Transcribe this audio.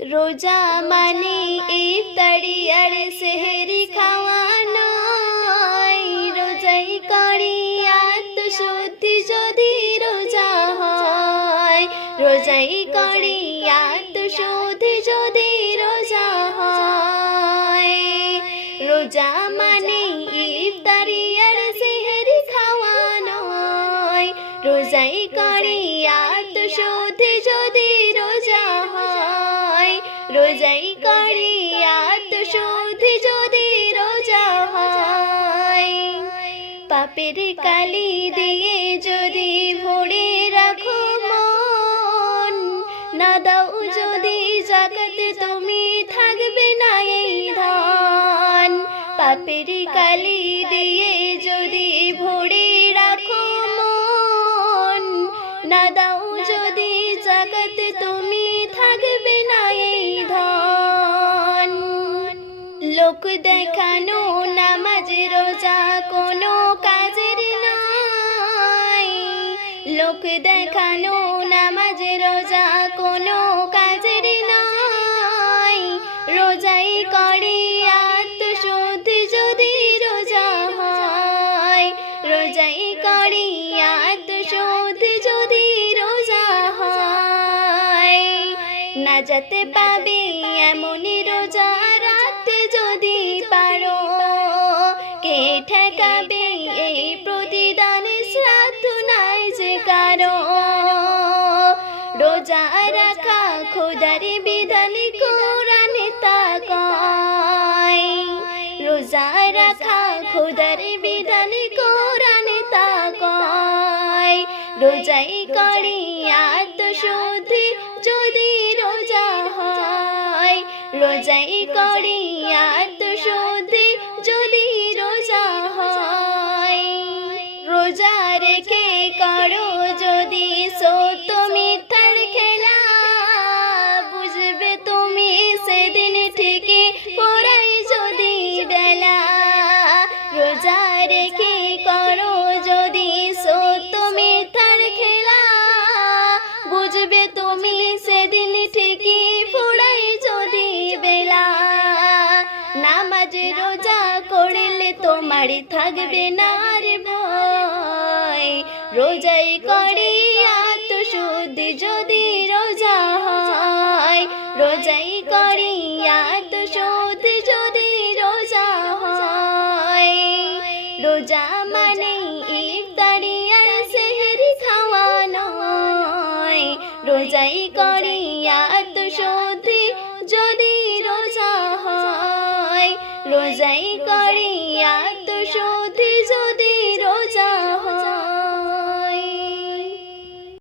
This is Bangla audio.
রোজা মানে ইফতারি আর সেহেরি খাওয়া নয় রোজাই করি আত্মশুদ্ধি যদি রোজা হয় রোজাই করি আত্মশুদ্ধি যদি রোজা হয় রোজা মানে ইফতারি আর সেহেরি খাওয়া নয় রোজাই করি আত্মশুদ্ধি যদি রোজাই করি আত্মশুদ্ধি যদি রোজা হয়। পাপের কালি দিয়ে যদি ভরে রাখো মন, না দাও যদি জাগাতে তুমি থাকবে না এই ধন। পাপের কালি দিয়ে লোক দেখানো নামাজ রোজা কোনো কাজের নয়। লোক দেখানো না যেতে পাবে এমনই রোজা রাখতে যদি পারো। কে ঠেকাবে এই প্রতিদানে শ্রাদ্ধ নাই যে কারও। রোজা রাখা খোদার বিধান কোরআনে তা কয়। রোজা রাখা খোদার বিধান কোরআনে তা কয়। রোজাই করি আত্মশুদ্ধি রোজাই করি আত্মশুদ্ধি যদি রোজা হয়। রোজা তোমার থাকবে না রে ভয়। রোজাই করি আত্মশুদ্ধি যদি রোজা হয়। রোজাই করি আত্মশুদ্ধি যদি রোজা হয়। রোজা মানে ইফতারি আর সেহরি খাওয়া নয়। রোজাই করি